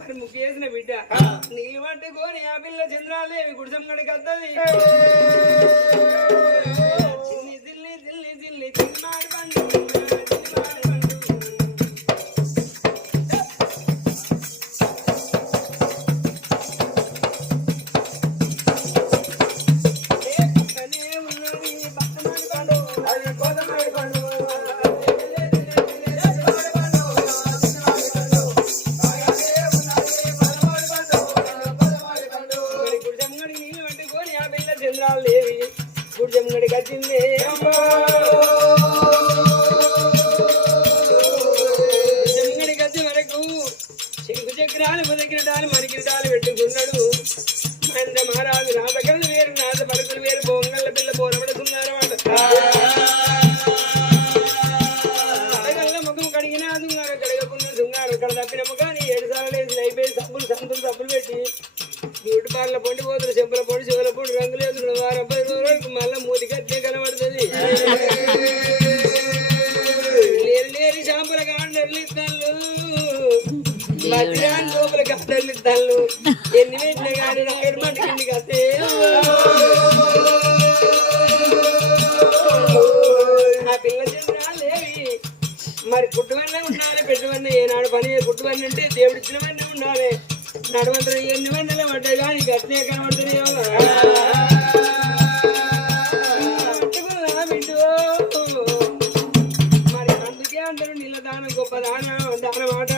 మరి ముఖ్యేసిన బిడ్డ నీళ్ళు పట్టుకొని ఆ పిల్ల చంద్రాలేవి గుడిసం గడికి వస్తుంది చిన్ని జిల్లి జిల్లి జిల్లి చిన్నమాడి పండు మణికిరాలు పెట్టుకున్నాడు మహేంద్ర మహారాజు నాటకలు వేరు నాట పలుకులు వేరు బొంగళ్ళ పిల్ల పోరబడుతున్నారు అన్నమాట ముఖం కడిగినా దుంగారు కడగకుండా దుంగారు అక్కడ తప్పినము కానీ 7 సార్లు వేసి అయిపోయి సబ్బులు సబ్బులు పెట్టి బ్యూటీ పార్ల పొండి పోతులు చెంపల పొడి చెవుల పొడి రంగులు వేసుకున్న వారం 10 రోజులకు మళ్ళీ మూతి కట్టే కనబడుతుంది లేరి షాంపుల కాండర్లు ఇస్తాళ్ళు మధ్యాహ్నం లోపల కాండర్లు ఇస్తాళ్ళు ఎన్ని పెట్టినా కానీ రాయడు మాట కిందికి వస్తే ఆ పిల్ల చెందాలేవి మరి పుట్టువన్నీ ఉండాలి పెట్టువన్నీ ఏనాడు పని పుట్టువన్నీ అంటే దేవుడు ఇచ్చినవన్నీ ఉండాలి నడవంతరం ఎన్ని వందలు పడ్డాయి కానీ గట్టినే కనబడుతున్నాయి మరి అందుకే అందరూ నీళ్ళ దానం గొప్ప దానమాట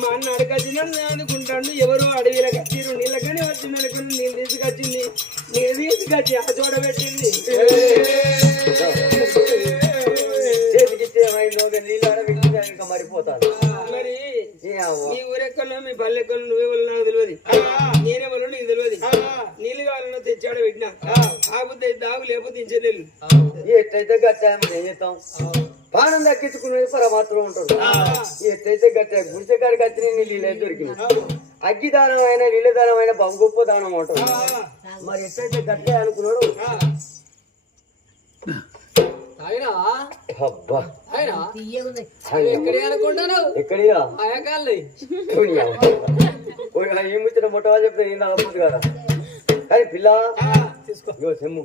మా అన్న అడగచ్చినని అనుకుంటాడు ఎవరో అడవిలో కచ్చిరు నీళ్ళకని వచ్చింది అనుకుని నీళ్ళు తీసుకొచ్చింది నీళ్ళు తీసుకొచ్చి ఆ చోట పెట్టింది మరిపోతాను మరి మీ ఊరెక్కడో మీ పల్లెక్కడో నువ్వెవరు నాకు తెలియదు నేనెవరో నీకు తెలియదు నీళ్ళు కావాలన్నా తెచ్చాడ పెట్టినా ఆగుతే దాగు లేకపోతే ఇంచే నీళ్ళు ఎట్లయితే గట్టాము ఏం చేస్తాం ప్రాణం దక్కించుకునేది పరమాత్రం ఉంటాడు ఎట్లయితే గట్టా గుడిసె కాడికి వచ్చిన నీళ్ళు దొరికినాయి అగ్గిదానం అయినా నీళ్ళ దానం అయినా గొప్ప దానం ఉంటుంది మరి ఎట్లయితే గట్టే అనుకున్నాడు ఈ ముచ్చిన మొట్టవా చెప్తే నేను అవ్వదు కదా కానీ పిల్ల సెమ్ము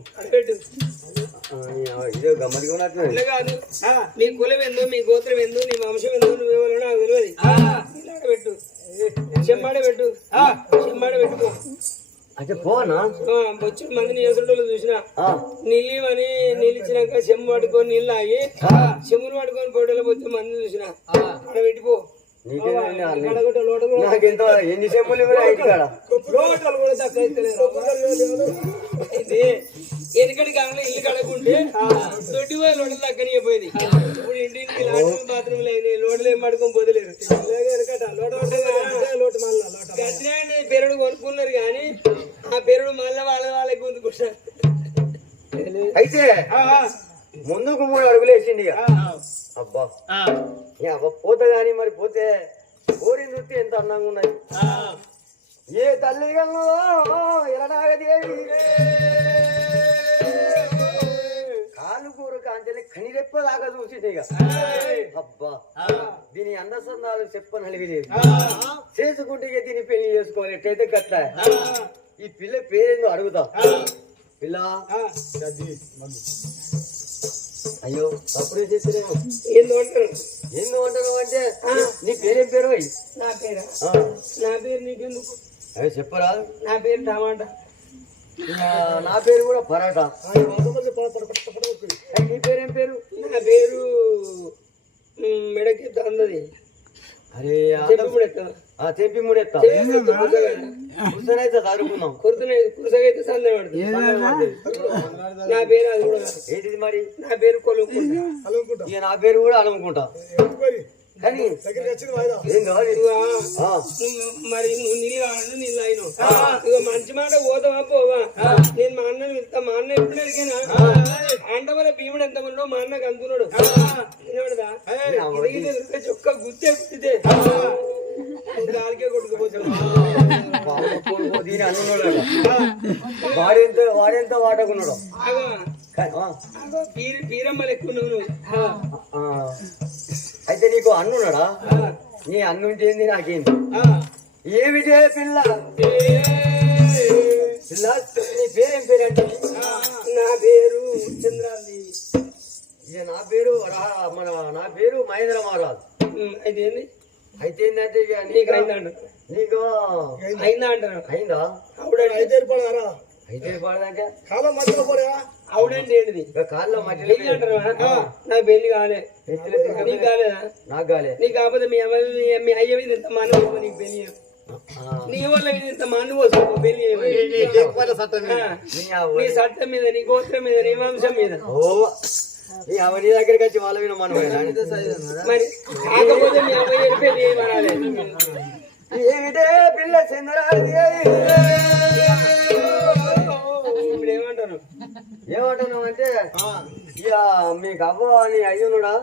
ఇదే గమ్మడిగా ఉన్నట్టు కాదు మీ కులం ఎందో మీ గోత్రం ఎందో నీ వంశం ఎందో నువ్వెవరో నాకు తెలియదు పెట్టు చెమ్మాడ పెట్టు చెమ్మాడ పెట్టుకో అంటే పోనా బొచ్చుడు మందిని చేసుకుంటూ చూసినా నీళ్ళని నీళ్ళు ఇచ్చినాక చెమ్ము పట్టుకొని నీళ్ళు ఆగి చెమ్మును పట్టుకొని పొడలో వచ్చి మందిని చూసినా అక్కడ పెట్టిపో ఎన్ని చెమ్ములు ఎందుకంటే కాలంలో ఇల్లు కడకుంటే దొడ్డి పోయి లోటలు దక్కని పోయింది ఇప్పుడు ఇంటికి లాట్రిన్ బాత్రూమ్లు అయినాయి లోటలు ఏం పడుకొని పోతలేరు గట్టిన పెరుడు కొనుక్కున్నారు కానీ ఆ పెరుడు మళ్ళీ వాళ్ళకి గుంజుకుంటారు అయితే ముందుకు 3 అడుగులు వేసింది అబ్బా అబ్బా పోతే గాని మరి పోతే కోరి నృత్తి ఎంత అందంగా ఉన్నాయి ఏ తల్లి గల్లో ఎలనాగదేవి కాలు కూర కాంచెల్లి కనిరెప్పదాకా చూసింది ఇక అబ్బా దీని అందసందాలు చెప్పనలివి లేదు చేసుకుంటే దీన్ని పెళ్లి చేసుకోవాలి ఎట్లయితే గట్ల ఈ పిల్ల పేరేందో అడుగుతా పిల్ల అయ్యో అప్పుడే చేస్తారేమో ఏందో అంటారు అంటే నీ పేరేం పేరు నా పేరు నీకెందుకు అవి చెప్పరా నా పేరు టమాటా నా పేరు కూడా పరాటా నీ పేరేం పేరు నా పేరు మెడకి అందది అరే తెంపి ముడెత్తా చదువుకుందాం కురసగైతే సందడి పడుతుంది నా పేరు అది కూడా ఏంటిది మరి నా పేరు కొలుకుంటా నా పేరు కూడా అలముకుంటా కానీ మరి నువ్వు నీళ్ళు కావాలంటే నీళ్ళు అయినా ఇక మంచి మాట పోతావా పోవా నేను మా అన్నని వెళ్తా మా అన్న ఎప్పుడు అడిగినా అంట వల్ల భీముడు ఎంత ఉండో మా అన్నకు అందున్నాడు వినబడదా చొక్క గుత్తే గుద్దితే గాలికే కొట్టుకుపోతాడు వాడెంత వాటకున్నాడు పీరమ్మలు ఎక్కువ నువ్వు అయితే నీకు అన్నున్నాడా నీ అన్నుంటేంది నాకేంది ఏమిటే పిల్ల పిల్ల నీ పేరేం పేరంటే నా పేరు చంద్రాదేవి. ఇక నా పేరు నా పేరు మహేంద్ర మహారాజ్. అయితే ఏంది అయితే ఏంటంటే ఇక నీకు అయిందంట నీకు అయిందా అంటారు. అయిందా ఆవిడ అయితే పడదారా అయితే పడదాక కాలం మధ్యలో పడగా ఆవిడేంటి ఏంటిది కాళ్ళలో పెళ్లి అంటారా? నాకు పెళ్లి కాలే. నీకు కాలేదా? నాకు కాలే. నీకు కాకపోతే మీ అమ్మాయి మీ అయ్య మీద ఎంత మాను పోసుకో నీకు పెళ్లి నీ వల్ల మీద ఎంత మాను పోసుకో పెళ్లి నీ చట్టం మీద నీ గోత్రం మీద నీ వంశం మీద. ఓ నీ దగ్గరికి వచ్చి వాళ్ళ మీద మనం మరి కాకపోతే మీ అమ్మాయి పెళ్లి చేయమనాలి. ఏమిటే పిల్ల చంద్రాది ఇప్పుడు ఏమంటాను ఏమంటున్నావు అంటే ఇక మీకు అవ్వ నీ అయ్యునుడా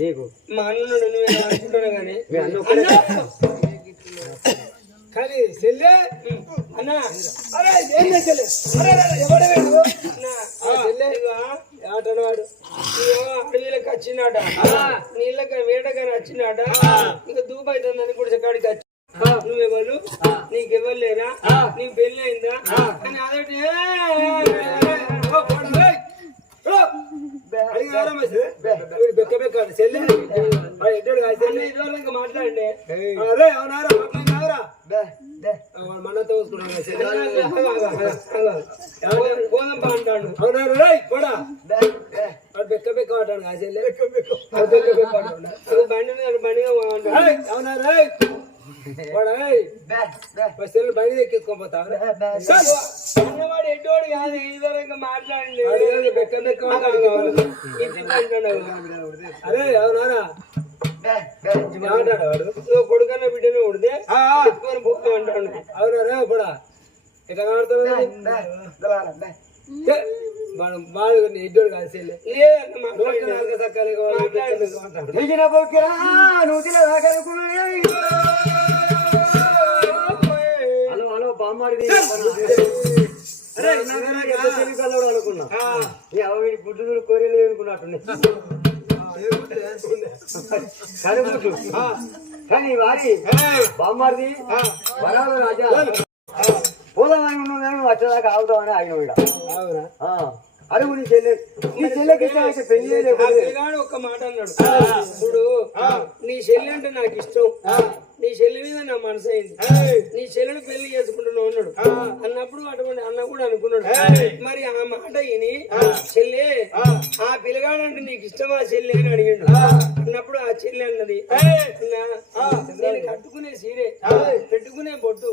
నీకు మా అన్నుడు నువ్వు అనుకుంటున్నా కానీ మీ అన్న కానీ చెల్లె అన్న అరే ఏం చెల్లె ఎవడవేడు ఆటనవాడు అడవిలోకి వచ్చినాట నీళ్ళకి వేటగాని వచ్చినాట ఇంకా దూపు అవుతుందని కూడా కాడికి వచ్చి నువ్వెవరు నీకెవరు లేరా నీకు పెళ్ళి అయిందా అని అదొకటి మాట్లాడండి మనతో పోదాం బా అంటాడు కూడా బెక్క బెక్క అంటాడు బండి బండిగా అవునా బండి ఎక్కించుకోపోతా అన్నవాడు ఎడ్డోడు కాదు ఈ విధంగా మాట్లాడండి బెక్క బెక్క అంటాడు. అరే అవునారా వాడు నువ్వు కొడుకన్న బిడ్డను ఉడితే ఎత్తుకొని పోతాం అంటాడు. అవునారా కూడా ఎట్లా కనబడుతున్నా మనం బాగా ఎడ్డోడు కాదు హలో హలో బామ్మాడి అనుకున్నా గుడ్డు కోరేలు అనుకున్నట్టు కానీ వారి బామ్మారిది వరాలు రాజా పోదామని ఉన్నాను వచ్చేదాకా ఆగుదామని ఆగిన అడుగు నీ చెల్లెకి ఇష్టం పెళ్లి ఒక్క మాట అన్నాడు. ఇప్పుడు నీ చెల్లి అంటే నాకు ఇష్టం, నీ చెల్లి మీద నా మనసు అయింది, నీ చెల్లెని పెళ్లి చేసుకుంటున్నావు అన్నాడు. అన్నప్పుడు అటువంటి అన్న కూడా అనుకున్నాడు. మరి ఆ మాట విని చెల్లి ఆ పిల్లగాడంటే నీకు ఇష్టమా చెల్లి అని అడిగాడు. అన్నప్పుడు ఆ చెల్లి అన్నది నేను కట్టుకునే సీరే, పెట్టుకునే బొట్టు,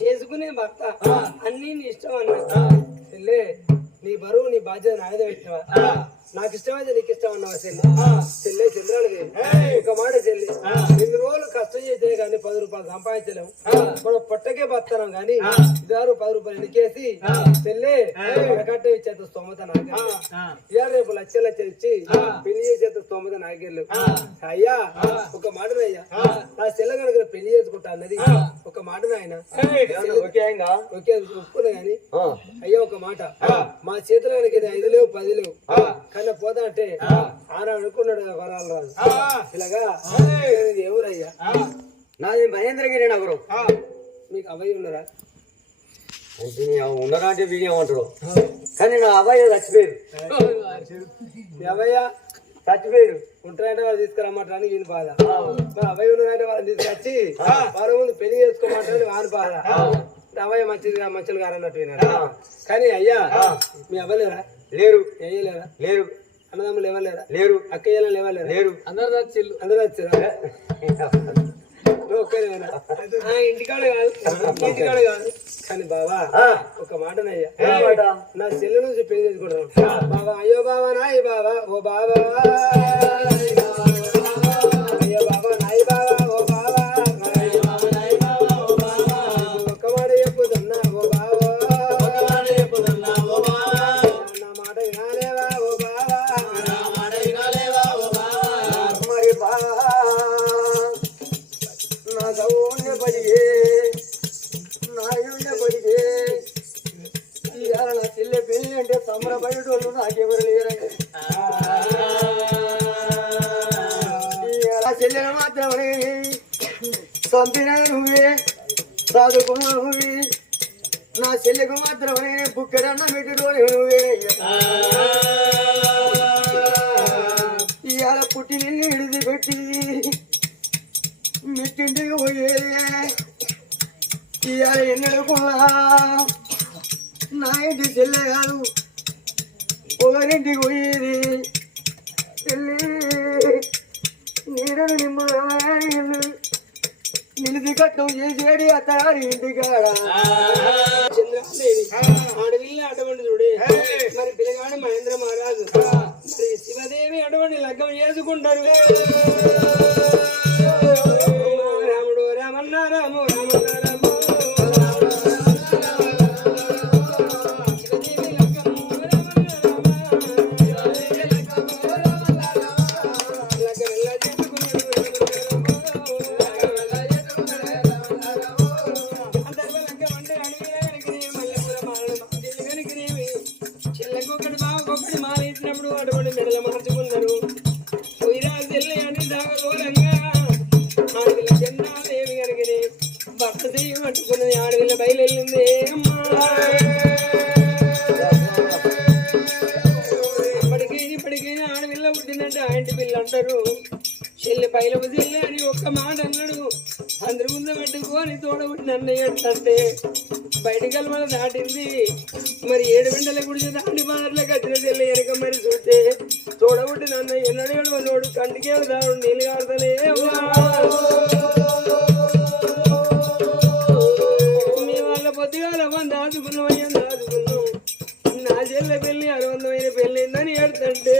చేసుకునే భర్త అన్ని నీ ఇష్టం అన్నా. చెల్లి నీ బరువు నీ బాధ్యత నాయన పెట్టినవా, నాకు ఇష్టమైతే నీకు ఇష్టం అన్నావా చెల్లి? చెల్లె చంద్రానికి ఒక మాట చెల్లి, 2 రోజులు కష్టం చేస్తే కానీ 10 రూపాయలు సంపాదించలేము, మనం పొట్టకే బతాం కానీ ఇదారు 10 రూపాయలు ఎనికేసి చెల్లి కట్ట ఇచ్చేంత స్తోమత నాకే, ఇవాళ రేపు లక్షలు ఇచ్చి పెళ్లి చేసేంత స్తోమత నాకేళ్ళు. అయ్యా ఒక మాట అయ్యా, నా చెల్ల కనుక పెళ్లి చేసుకుంటా అన్నది ఒక మాట నాయన ఓకే ఒప్పుకున్నా గాని అయ్యా ఒక మాట, మా చేతులు కనుక 5 లేవు 10 లేవు కానీ పోతా అంటే ఆయన అనుకున్నాడు వరాలు రాదు ఇలాగా ఎవరయ్యా? నాది మహేంద్రగిరి నగరం. మీకు అబ్బాయి ఉన్నారా? అంటే ఉన్నారా అంటే వీడేమంటాడు కానీ నా అబ్బాయి చచ్చిపోయారు. అబ్బాయ్య చచ్చిపోయారు ఉంటారంటే వాళ్ళు తీసుకురమ్మంటారని వీని బాధ, అబ్బాయి ఉన్నారంటే వాళ్ళని తీసుకొచ్చి వాళ్ళ ముందు పెళ్లి చేసుకోమంటారని వాని బాధ. అబ్బాయి మంచిది గారు అన్నట్టు విన్నాడు. కానీ అయ్యా మీ అవ్వలేరా? లేరు. అయ్యలేరా? లేరు. అన్నదమ్ములు ఎవరు లేరు. అక్కయ్యలు ఎవరు లేరు. అందరు వచ్చారా? ఒక్కరేనా? ఇంటికాడ కాదు కానీ బాబా ఒక మాటనయ్యా, నా చెల్లి నుంచి పెళ్లి చేసుకుంటాను బాబా. అయ్యో బాబా నాయి బాబా ఓ బాబా, అయ్యో బాబా నాయి బాబా ఓ బాబా, ఒక్క మాట చెప్పుతున్నా ఓ బాబా, నా మాట వినాలేవా ఓ బాబా, మరి బాబా నా సౌండ్ పడిగే నాయుండ పడిగే ఇవాళ నా చెల్లె పెళ్లి అంటే సంబరపడేటోళ్ళు నాకెవరు లేరండి. చెల్లెలు మాత్రమే చంపిన నువ్వే చదువుకున్నావు నా చెల్లెకు మాత్రమే బుక్కడన్న పెట్టుకొని ఇవాళ పుట్టి నిన్ను విడిచిపెట్టి మిట్టింటికి పోయేది ఇవాళ ఎన్నెడుకున్నా నా ఇంటి చెల్లె కాదు ఒకరింటికి పోయేది చెల్లి నీడను నిలిది కట్టం చేసేది అతగారి ఇంటికాడ చంద్రదేవి ఆడవిల్లి అటువంటి చూడే మరి పిల్లగాడు మహేంద్ర మహారాజు మరి శివదేవి అటువంటి లగ్గం చేసుకుంటారు రాముడు రామన్న రాము రామన్న రాము శివదేవి లగ్గము రామన్న రామ లగ్గం ఎలా చేసుకున్నాడు చెల్లెకొకటి బావకొకటి మాలేసినప్పుడు అటువంటి మెడల మార్చుకున్నారు ఉయిరాలు చెల్లి అని దాగఘోరంగా ఆడవిల్ల చంద్రాదేవి కనుకని భర్త చెయ్యి పట్టుకున్నది ఆడవిల్ల బయలుదేరింది ఇప్పటికైనా ఆడవిల్ల పుట్టినట్టు ఆంటి పిల్ల అంటారు చెల్లి పైలకు చెల్లి అని ఒక్క మాట అన్నాడు అందరి ముందు పెట్టుకొని తోడబుట్టి అన్నయ్య అంటే బయటికి మన దాటింది మరి 7 గంటల గుడిచి దాటి బాధలకు వచ్చిన చెల్లి వెనక మరి చూస్తే తోడబుట్టి నన్ను ఎన్నడూ నోడు కంటికి వెళ్తాడు నీళ్ళు కాడతలే మీ వాళ్ళ పొద్దుగాల దాచుకున్నాం అయ్యా దాచుకున్నాం నా చెల్లె పెళ్ళి అనుబంధమైన పెళ్ళిందని ఏడుతుంటే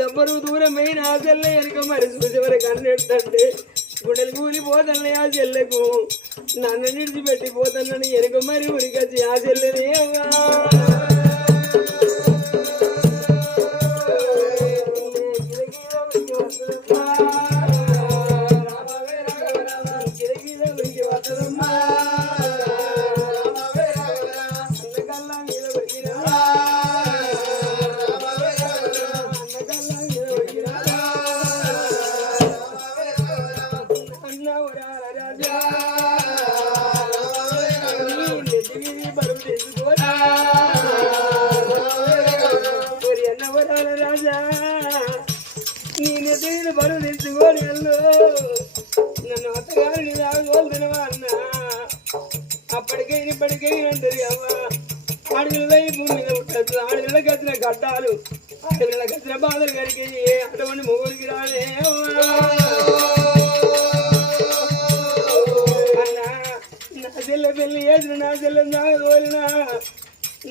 దబ్బరు దూరమైన ఆ చెల్లె వెనక మరి చూసి వరకు అన్నెడుతుంటే గుండెలు కూలిపోతాను ఆ చెల్లెకు నన్ను నిడిచిపెట్టిపోతానని వెనక మరి ఉరికొచ్చి ఆ చెల్లెనే నేను బరువు తెచ్చుకోని వెళ్ళు నన్ను అత్తగారిని రాగోలుతున్నవా అన్న అప్పటికైనా అంటారు అవ్వ ఆడపిల్లై భూమి మీద ఉండదు ఆడపిల్లకి వచ్చిన గడ్డాలు ఆడపిల్లకి వచ్చిన బాధలు కరిగి అటువంటి మొగుడికి రాలే అన్న నా చెల్లె పెళ్లి చేసిన నా చెల్లె నాగోలినా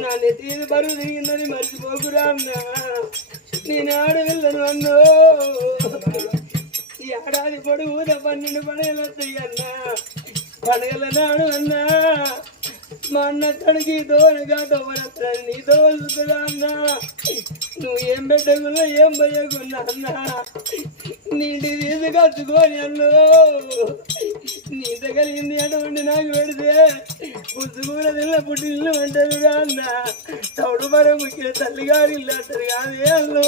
నా నెత్తి బరువు తిరిగిందని మర్చిపోకురా అన్న నేను ఆడపిల్లను అన్నో ఈ ఏడాది పొడుగు 12 పండుగలు వస్తాయి అన్నా పండుగల నాడు అన్నా మా అన్న తడికి దోనగా దోవనత్తాను నీ దోలుతుందా అన్నా నువ్వు ఏం పెట్టకున్నా ఏం పోయకున్నా అన్నా నీటి తీసుకొచ్చుకొని అన్నో నీత కలిగింది అటువంటి నాకు పెడితే పుచ్చుకూర తిన్న పుట్టిల్లు అంటారుగా అన్న తౌడు మర ముఖ్య తల్లిగారు ఇల్లు అంటారు కాదే అన్నో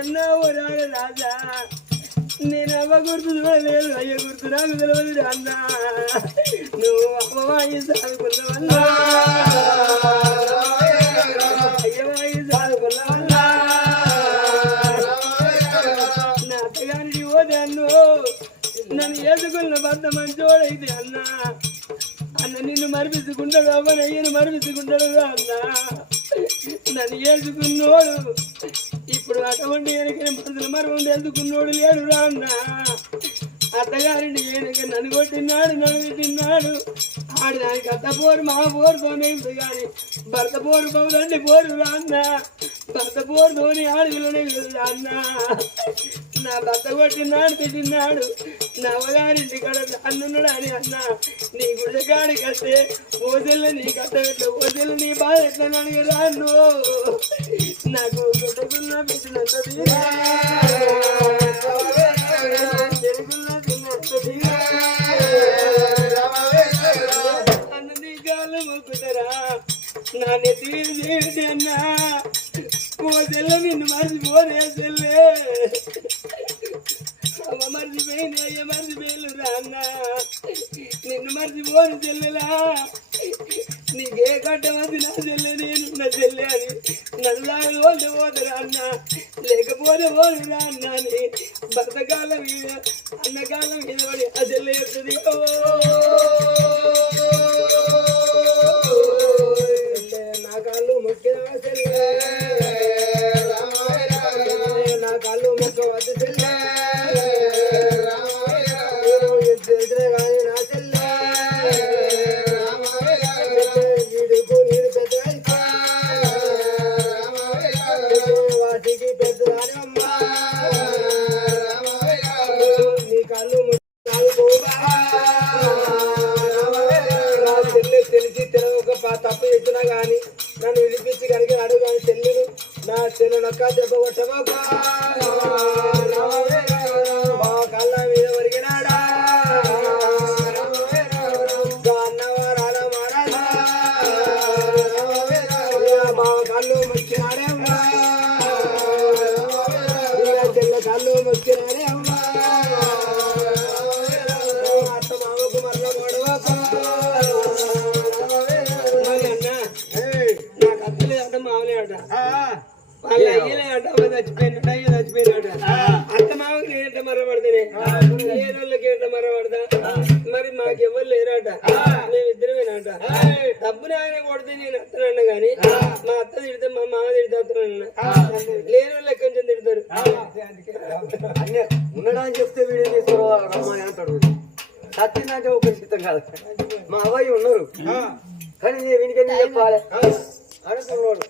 ఎన్నో రాజా నేను అవ్వ గుర్తు చూడలేదు అయ్య గుర్తు నాకు తెలియదు అన్న నువ్వు అమ్మవాయి సాగుకున్నావన్నా అయ్యవాయి సాగుకున్నావన్నా నా అత్తగారికి పోతే అన్ను నన్ను వేసుకున్న భర్త మంచోడైతే అన్న అన్న నిన్ను మరిపించుకుంటాడు అవ్వ అయ్యను మరిపించుకుంటాడు అన్న నన్ను వేసుకున్నోడు ఇప్పుడు అటువంటి వెనక మనసుల మరవం తెలుసుకున్నోడు లేడు రా అన్న అత్తగారింటి వెనక నన్ను కొట్టినాడు నన్ను తిన్నాడు ఆడి దానికి అత్త పోరు మా పోరుతోనే కానీ భర్త పోరు బహుదండి పోరు రా అన్న భర్త పోరుతోని ఆడవిలోనే లేదు అన్న నా భర్త కొట్టినాడు తిన్నాడు నా అవ్వగారింటి కాడ అన్నున్నాడు అని అన్న నీ గుడి కాడికి వస్తే ఓదెల్లు నీ కథ ఎట్లా ఓదెల్లు నీ బాధ ఎట్లా అడిగరా నువ్వు నాకు గుడ్డకున్నా పెట్టినంత అన్న నీ కాళ్ళు మొక్కుతారా నా నెత్తి అన్నా ఓ చెల్లె నిన్ను మర్చిపోరే చెల్లె అమ్మ మరి మర్చిపోయిన మర్చిపోయిన రాన్న నిన్ను మర్చిపోను చెల్లెలా నీకే కట్టవద్దు నా చెల్లె నేను నా చెల్లె అని నల్లాలు వాళ్ళు పోతారు అన్న లేకపోతే పోదు రా అన్న అని భర్తకాల మీద అన్నకాల మీద పడి ఆ చెల్లె చెప్తుంది నా కాళ్ళు మొక్కిన చెల్లె నా కాళ్ళు మొక్క వద్దు చెల్లె కానీ నా చెల్లె వీడుకు నీరు పెద్ద వాటికి పెద్దదానమ్మా నీ కాళ్ళు చెల్లె తెలిసి తెలవక తప్పు చేసినా గాని నన్ను విడిపించి కనుక అడుగు కానీ చెల్లెలు నా చెల్లెనొక్క దెబ్బ కొట్టబోక మా కళ్ళ మీద ఒరిగినాడా అన్నవారాల మారాలా మా కళ్ళు మొక్కినాడే అమ్మా చెల్లె కళ్ళు మొక్కినాడే అమ్మా అత్త మామకు మరల గొడవక మరి అన్న నాకు అత్తలే అంట మామలే అంట వాళ్ళ అయ్యలే అంట అమ్మ చచ్చిపోయినట్ట అయ్య చచ్చిపోయినట్ట అత్త మామకి నేనంట మరపడతానే లేనోళ్ళకి ఏంట మరపడతా మరి మాకెవ్వరు లేరట మేమిద్దరమేనట డబ్బుని ఆయన కొడితే నేను అత్తనన్న గాని మా అత్త తిడితే మా మామ తిడితే అత్తనన్న లేని వాళ్ళు కొంచెం తిడతారు అన్నీ ఉన్నాడా అని చెప్తే వీడియో తీసుకోవాలి రమ్మని అంటాడు సత్యందంటే ఒక సిద్ధం కాదు మా అవ్వయ్య ఉన్నారు కానీ నేను వీనికి చెప్పాలి అనుకున్నాడు